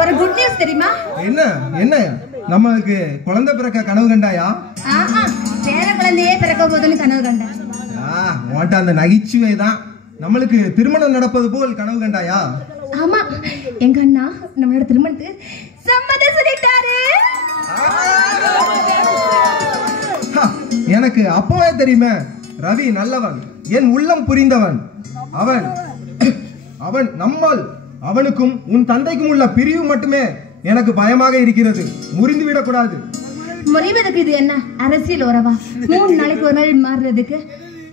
ஒரு good news தெரியுமா? என்ன என்ன? நம்மளுக்கு குழந்தை பிறக்க கனவு கண்டாயா? பேர குழந்தையே பிறக்க போதுன்னு கனவு கண்டேன். உன்ட்ட அந்த நகைச்சுவை தான். நம்மளுக்கு திருமணம் நடப்பது போல் கனவு கண்டாயா? ஆமா, எங்க அண்ணா நம்மளோட திருமணத்துக்கு சம்மதம் சொல்லிட்டாரு. எனக்கு அப்பவே தெரியுமே, ரவி நல்லவன், என் உள்ளம் புரிந்தவன். அவன் அவன் நம்மால் அவனுக்கும் உன் தந்தைக்கும் உள்ள பிரிவு மட்டுமே எனக்கு பயமாக இருக்கிறது. முறிந்து விடக்கூடாது. முறிவதுக்கு இது என்ன அரசியல் உறவா? 3 நாளைக்கு ஒரு நாள் மாறுறதுக்கு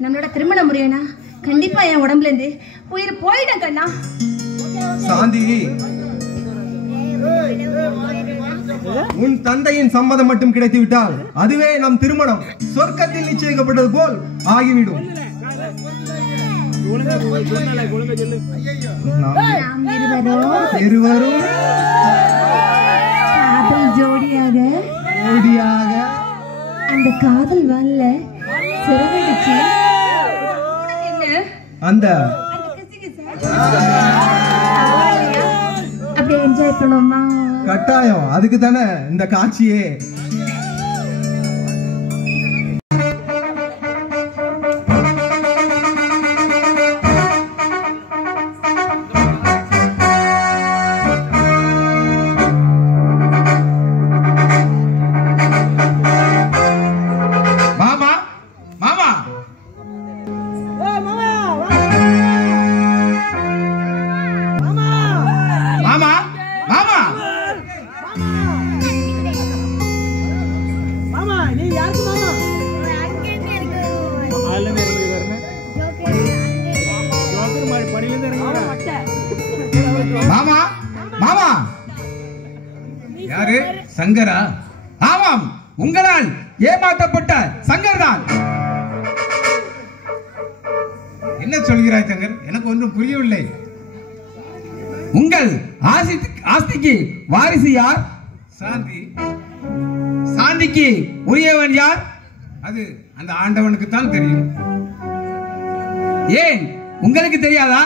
நம்மளோட திருமண முறையனா கண்டிப்பா என் உடம்புல இருந்து உயிர் போயிடும் கண்ணா. சாந்தி, உன் தந்தையின் சம்மதம் மட்டும் கிடைத்து விட்டால் அதுவே நம் திருமணம் சொர்க்கத்தில் நிச்சயிக்கப்பட்டது போல் ஆகிவிடும். இருவரும் காதல் ஜோடியாக அந்த காதல் வால்ல சிறகடிச்சு அந்த அப்படியே என்ஜாய் பண்ணுமா? கட்டாயம். அதுக்கு தானே இந்த காட்சியே. மாமா மாமா. யாரு? சங்கரா? ஆமாம், உங்களால் ஏமாற்றப்பட்ட சங்கர் தான். என்ன சொல்கிறாய் சங்கர்? எனக்கு ஒன்றும் புரியவில்லை. உங்கள் ஆஸ்திக்கு வாரிசு யார்? சாந்தி. சாந்திக்கு உரியவன் யார்? அது அந்த ஆண்டவனுக்கு தான் தெரியும். ஏன் உங்களுக்கு தெரியாதா?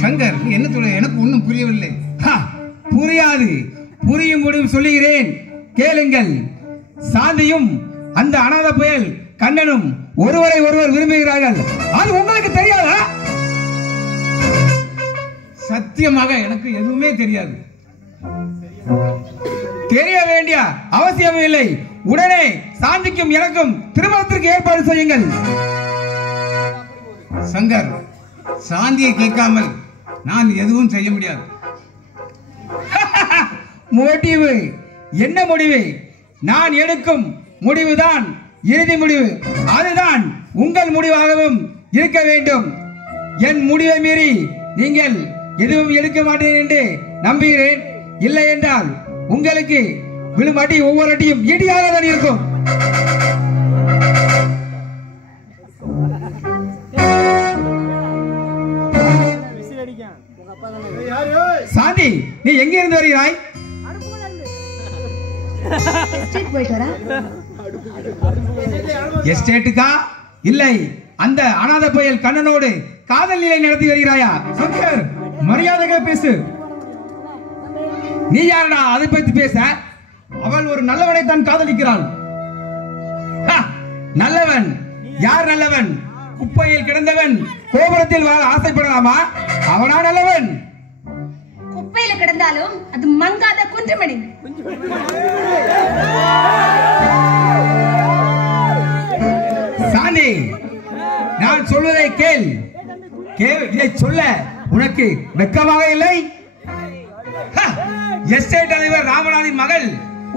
சங்கர், நீ என்ன சொல்ல? எனக்கு ஒன்றும் புரியவில்லை. புரியாது. புரியும் முடிவு சொல்லுகிறேன், கேளுங்கள். சாந்தியும் அந்த அனாதை புயல் கண்ணனும் ஒருவரை ஒருவர் விரும்புகிறார்கள். அது உங்களுக்கு தெரியாதா? சத்தியமாக எனக்கு எதுவுமே தெரியாது. தெரிய வேண்டிய அவசியம் இல்லை. உடனே சாந்திக்கும் எனக்கும் திருமணத்திற்கு ஏற்பாடு செய்யுங்கள். சங்கர், சாந்தியை கேட்காமல் நான் எதுவும் செய்ய முடியாது. முடிவு என்ன முடிவு? நான் எடுக்கும் முடிவுதான் இறுதி முடிவு. அதுதான் உங்கள் முடிவாகவும் இருக்க வேண்டும். என் முடிவை மீறி நீங்கள் எதுவும் எடுக்க மாட்டேன் என்று நம்புகிறேன். இல்லை என்றால் உங்களுக்கு விழும் அடி ஒவ்வொரு அடியும் இடியாக தான் இருக்கும். சாந்தி, நீ எங்க இருந்து வருகிறாய்? எஸ்டேட்டுக்கா? இல்லை, அந்த அனாதை புயல் கண்ணனோடு காதல் நிலை நடத்தி வருகிறாயா? சங்கர், மரியாதையாக பேசு. நீ யாரடா அதை பற்றி பேச? அவள் ஒரு நல்லவனை தான் காதலிக்கிறாள். நல்லவன்? யார் நல்லவன்? குப்பையில் கிடந்தவன் கோபுரத்தில் வாழ ஆசைப்படலாமா? அவனா நல்லவன்? குப்பையில கிடந்தாலும் அது மங்காத குன்றுமணி. சாந்தி, நான் சொல்வதை கேள். இதை சொல்ல உனக்கு வெட்கமாக இல்லை? எஸ்டேட் தலைவர் ராமநாதின் மகள்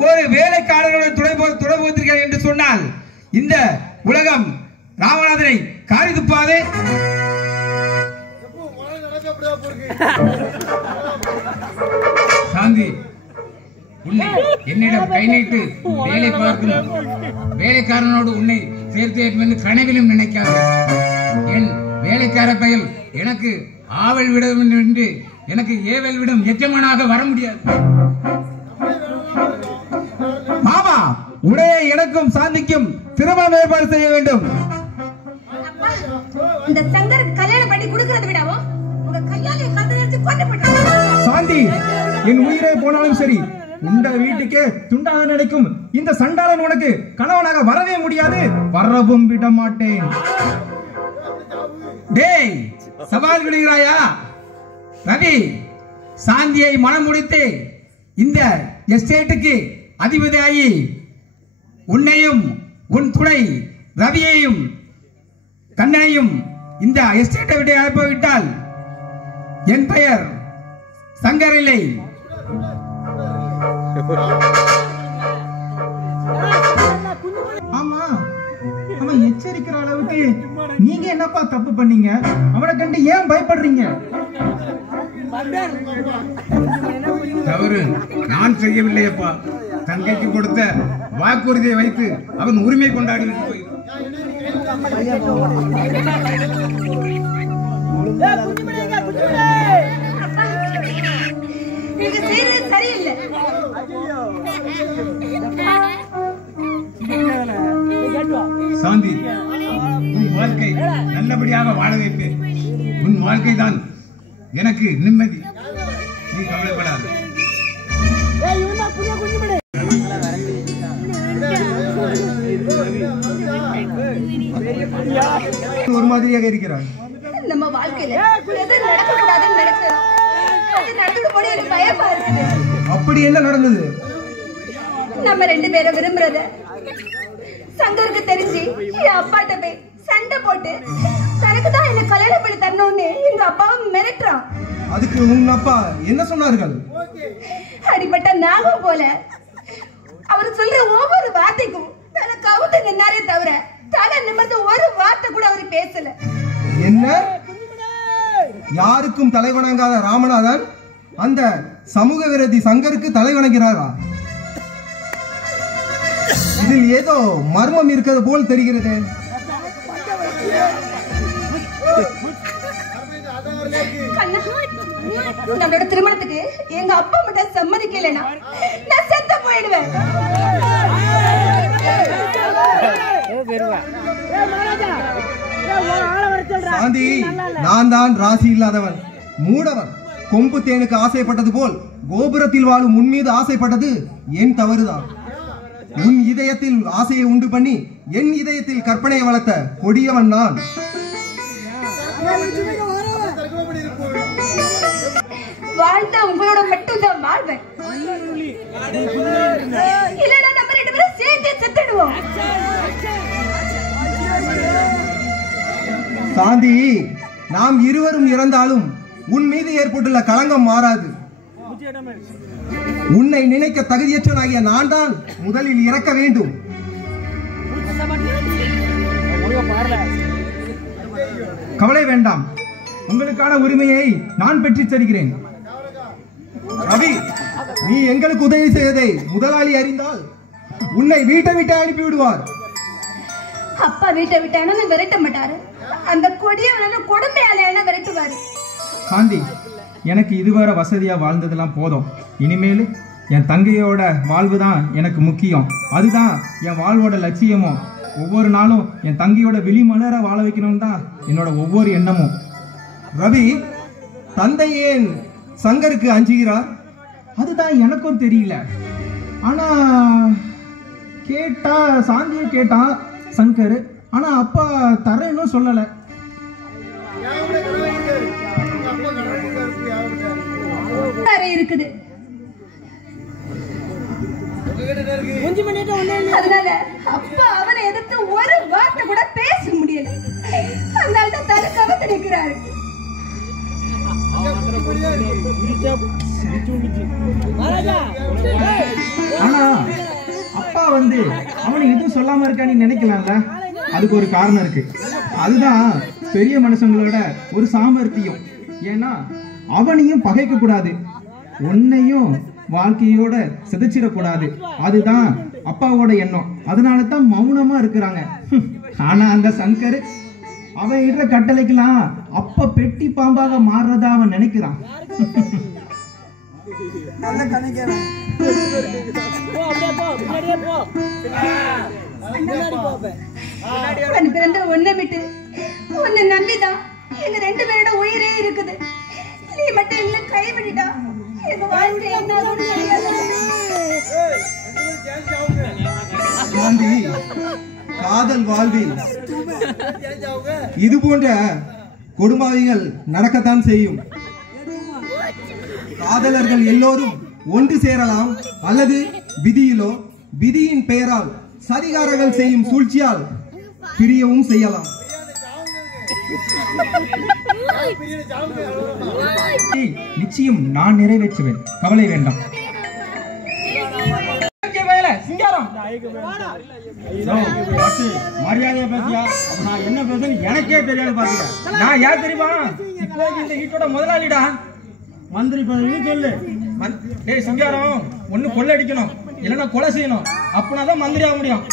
ஒரு வேலைக்காரனுடன் துணைபோகிறார் என்று சொன்னால் இந்த உலகம் ராமநாதனை காரி துப்பாது. சாந்தி, என்னிடம் கை நீட்டு வேலை பார்க்கும் வேலைக்காரனோடு உன்னை சேர்த்து என்று கனவிலும் நினைக்காது. என் வேலைக்கார பயல் எனக்கு ஆவல் விட வேண்டும் என்று எனக்கு ஏவல் விடும் எஜமானாக வர முடியாது. மாமா, உடைய எனக்கும் சாந்திக்கும் திருமணம் ஏற்பாடு செய்ய வேண்டும். இந்த சங்கருக்கு கல்யாணம் பண்ணி கொடுக்கறத விடவோ உங்க கையாலே கதறி கொண்டு போட்டாங்க. சாந்தி, என் உயிரே போனாலும் சரி, உண்ட வீட்டுக்கே துண்டாக நினைக்கும் இந்த சண்டாளன் உனக்கு கணவனாக வரவே முடியாது, வரவும் விட மாட்டேன். டேய், சவால் விடுகிறாயா? ரவி, சாந்தியை மனம் முடித்து இந்த எஸ்டேட்டுக்கு அதிபதியாகி உன்னையும் உன் துணை ரவியையும் கண்ணனையும் இந்த எஸ்டேட்டை விட்டு அனுப்பிவிட்டால் என் பெயர் சங்கர் இல்லை. ஆமா, அவன் எச்சரிக்கிற அளவுக்கு நீங்க என்னப்பா தப்பு பண்ணீங்க? அவனை கண்டு ஏன் பயப்படுறீங்க? தவறு நான் செய்யவில்லையப்பா. தங்கைக்கு கொடுத்த வாக்குறுதியை வைத்து அவன் உரிமை கொண்டாடி போய் சரியில்லை. சாந்தி, உன் வாழ்க்கை நல்லபடியாக வாழ வைப்பேன். உன் வாழ்க்கை தான் எனக்கு நிம்மதி. நீ கவலைப்படாத. ஒரு மாதிரியாக இருக்கிறார். நம்ம வாழ்க்கையில எது நடக்க கூடாதுன்னு நினைக்கிறோம், அது நடந்து போட எனக்கு பயமா இருக்குது. அப்படி என்ன நடந்தது? நம்ம ரெண்டு பேரும் விரும்புறத சங்கருக்கு தெரிஞ்சு என் அப்பாட்ட போய் சண்டை போட்டு தனக்கு தான் என்ன கல்யாணம் பண்ணி தரணும்னு எங்க அப்பாவும் மிரட்டுறான். அதுக்கு உங்க அப்பா என்ன சொன்னார்கள்? அடிப்பட்ட நாகம் போல அவர் சொல்ற ஒவ்வொரு வார்த்தைக்கும் தலை கவுத்து நின்னாரே தவிர தலை நிமிர்ந்து ஒரு வார்த்தை கூட அவர் பேசல. என்ன? யாருக்கும் தலை வணங்காத ராமநாதன் அந்த சமூக விரோதி சங்கருக்கு தலை வணங்கிறாரா? இதில் ஏதோ மர்மம் இருக்கிறது போல் தெரிகிறது. நம்மளோட திருமணத்துக்கு எங்க அப்பா மட்டும் சம்மதிக்கலைன்னா நான் செத்து போயிடுவேன். சாந்தி, நான் தான் ராசி இல்லாதவன், மூடவன். கொம்பு தேனுக்கு ஆசைப்பட்டது போல் கோபுரத்தில் வாழும் உன் மீது ஆசைப்பட்டது என் தவறுதான். உன் இதயத்தில் ஆசையை உண்டு பண்ணி என் இதயத்தில் கற்பனையை வளர்த்த கொடியவன் நான். வாழ்ந்தா உங்களோட மட்டும் தான் வாழ்வேன், இல்லைன்னா நம்ம ரெண்டு பேரும் சேர்ந்து செத்துடுவோம். சாந்தி, நாம் இருவரும் இறந்தாலும் உன் மீது ஏற்பட்டுள்ள களங்கம் மாறாது. உன்னை நினைக்க தகுதியற்றனாகிய நான் தான் முதலில் இறக்க வேண்டும். கவலை வேண்டாம், உங்களுக்கான உரிமையை நான் பெற்றுத் தருகிறேன். ரவி, நீ எங்களுக்கு உதவி செய்வதை முதலாளி அறிந்தால் உன்னை வீட்டை விட்டு அனுப்பி விடுவார். அப்பா வீட்டை விட்டானு விரட்ட மாட்டாரு, அந்த கொடியவன கொடுமையால விரட்டுவாரு. சாந்தி, எனக்கு இதுவரை வசதியா வாழ்ந்ததெல்லாம் போதும். இனிமேல் என் தங்கையோட வாழ்வு தான் எனக்கு முக்கியம். அதுதான் என் வாழ்வோட லட்சியமும். ஒவ்வொரு நாளும் என் தங்கையோட விழிமலர வாழ வைக்கணும் தான் என்னோட ஒவ்வொரு எண்ணமும். ரவி, தந்தை ஏன் சங்கருக்கு அஞ்சுகிறார்? அதுதான் எனக்கும் தெரியல. ஆனா கேட்டா சாந்தியை கேட்டான் சங்கர், ஆனா அப்பா தரேன்னு சொல்லல. இருக்குது, அதனால அப்பா அவனை எதிர்த்து ஒரு வார்த்தை கூட பேச முடியல. அதனால தான் தலை கவர்ந்து நிற்கிறாரு. ஆனா அப்பா அவனை எதுவும் சொல்லாம இருக்கான்னு நினைக்கலாம்ல. அதுக்கு ஒரு காரணம் இருக்கு. அதுதான் பெரிய மனுஷங்களோட ஒரு சாமர்த்தியம். ஏன்னா அவனையும் பகைக்க கூடாது, உன்னையும் வாழ்க்கையோட சிதைச்சிடக்கூடாது. அதுதான் அப்பாவோட எண்ணம். அதனால தான் மௌனமா இருக்கிறாங்க. ஆனா அந்த சங்கர் அவன் இடுற கட்டளைக்கெல்லாம் அப்ப பெட்டி பாம்பாக மாறுறதா அவன் நினைக்கிறான். பிறந்த ஒன்ன விட்டு உன்னை நம்பிதான் எங்க ரெண்டு பேரோட உயிரே இருக்குது. நீ மட்டும் இல்ல கைவிட்டா எங்க வாழ்க்கை என்ன ஆகும்னு தெரியல. சாந்தி, காதல் வாழ்வில் இது போன்ற கொடுமைகள் நடக்கத்தான் செய்யும். காதலர்கள் எல்லோரும் ஒன்று சேரலாம், அல்லது விதியிலோ விதியின் பெயரால் சதிகாரர்கள் செய்யும் சூழ்ச்சியால் பிரியவும் செய்யலாம். நிச்சயம் நான் நிறைவேற்றுவேன், கவலை வேண்டாம். மரியாதையை பேசியா? நான் என்ன பேசுன்னு எனக்கே தெரியாது பாத்துக்க. நான் யார் தெரியுமா? இப்போதைக்கு இந்த வீட்டோட முதலாளிடா. மந்திரி பதவி சொல்லு. டேய் சிங்காரம், ஒண்ணு கொள்ளை அடிக்கணும், இல்லைன்னா கொலை செய்யணும், அப்படின்னாதான் மந்திரி ஆக முடியும்.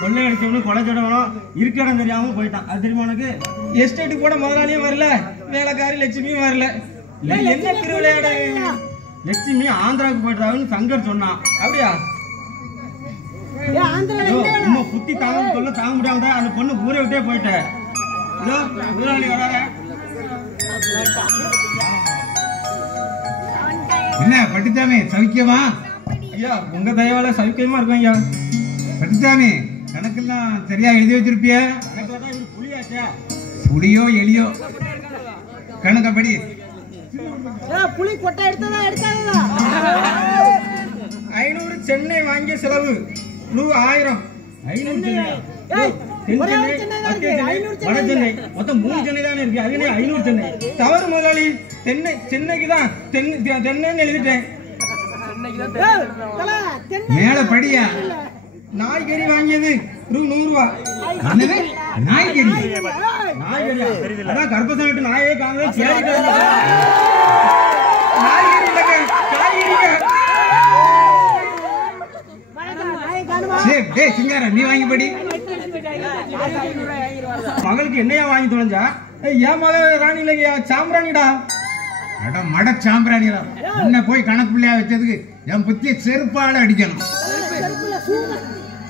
கொள்ளை அடிச்சவனு கொலை செய்யணும், இருக்க இடம் தெரியாம போயிட்டான். அது தெரியுமா உனக்கு? எஸ்டேட்டு கூட முதலாளியும் வரல, வேலைக்காரி லட்சுமியும் வரல. என்ன திருவிளையாட? லட்சுமி ஆந்திராவுக்கு போயிட்டாங்கன்னு சங்கர் சொன்னான். அப்படியா? புத்தி தாங்க சொல்ல தாங்க முடியாம அந்த பொண்ணு ஊரை விட்டே போயிட்டேன். முதலாளி வராரு. என்ன பட்டுச்சாமி, சவிக்கமா? ஐயா, உங்க தயவால சவிக்கமா இருக்கும் ஐயா. பட்டுச்சாமி, கணக்கெல்லாம் சரியா எழுதி வச்சிருப்பிய? புலியாச்சா? புலியோ எலியோ கணக்கப்படி புலி கொட்டை எடுத்ததா எடுக்காததா? 500 சென்னை வாங்கிய செலவு ரூ. 1000. 500 சென்னை. வட சென்னை மொத்தம் 3 சென்னை தானே இருக்கு. அதுனே 500 சென்னை. தவறு முதலாளி, சென்னைக்கு தான் தென்னைன்னு எழுதிட்டேன். மேல படியா? நாய்கறி வாங்கியது ரூ. 100 ரூபா. நாய்கறி? நாய்கறியா? அதான் கருப்பசாமி விட்டு நாயே காங்க கேள்வி. நாய்கறி இல்லைங்க, காய்கறிங்க. சிங்காரம், நீ வாங்கி படி. மகளுக்கு என்னையா வாங்கி தொலைஞ்சா? என் மகள் ராணி இல்லையா, சாம்பிராணிடா. அட மட சாம்பிராணிடா. உன்னை போய் கணக்கு பிள்ளையா வச்சதுக்கு என் புத்திய செருப்பால அடிக்கணும்.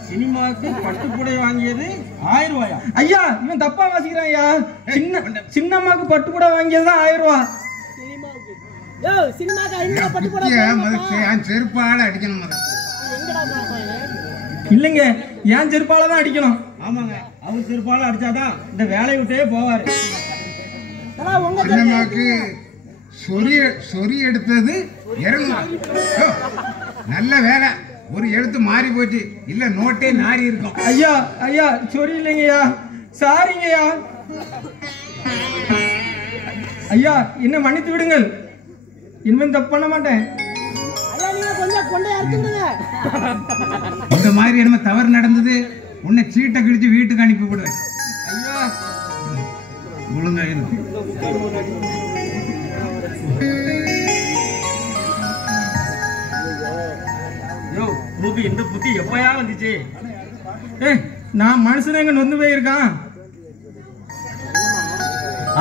சினிமாவுக்கு பட்டுப்புடை வாங்கியது 1000 ரூபாயா? ஐயா, இவன் தப்பா வாசிக்கிறான் ஐயா. சின்னம்மாக்கு பட்டுப்புடை வாங்கியது தான் 1000 ரூபா. செருப்பால அடிக்கணும். இல்லைங்க, ஏன் செருப்பால தான் அடிக்கணும். ஆமாங்க, அவர் செருப்பால அடிச்சாதான் இந்த வேலையை விட்டே போவாரு. சின்னம்மாக்கு சொறி எடுத்தது 200. நல்ல வேலை, ஒரு எழுத்து மாறி போச்சு, இல்ல நோட்டே நாரி இருக்கும். ஐயா ஐயா, சொறி இல்லைங்கய்யா, சாரிங்கய்யா. ஐயா, என்ன மன்னித்து விடுங்கள், இனிமேல் தப்பு பண்ண மாட்டேன். இந்த மாதிரி என்ன தவறு நடந்தது, உன்னை சீட்டை கிழிச்சு வீட்டுக்கு அனுப்பி விடுவேன். ஐயா, ஒழுங்கா இருக்கு. உங்களுக்கு இந்த புத்தி எப்பயா வந்துச்சு? நான் மனுஷன் எங்க நொந்து போயிருக்கான்.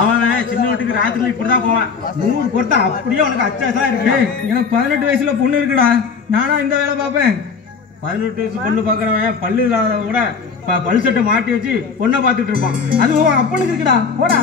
அவன் சின்ன வீட்டுக்கு ராத்திரி இப்படிதான் போவான். 100 பொருத்தா அப்படியே உனக்கு அச்சாசா இருக்கு. எனக்கு 18 வயசுல பொண்ணு இருக்குடா, நானா இந்த வேலை பார்ப்பேன்? 18 வயசு பொண்ணு பாக்குறவன் பல்லு இல்லாத கூட பல் சட்டை மாட்டி வச்சு பொண்ணை பார்த்துட்டு இருப்பான். அது அப்பனுக்கு இருக்குடா, போடா.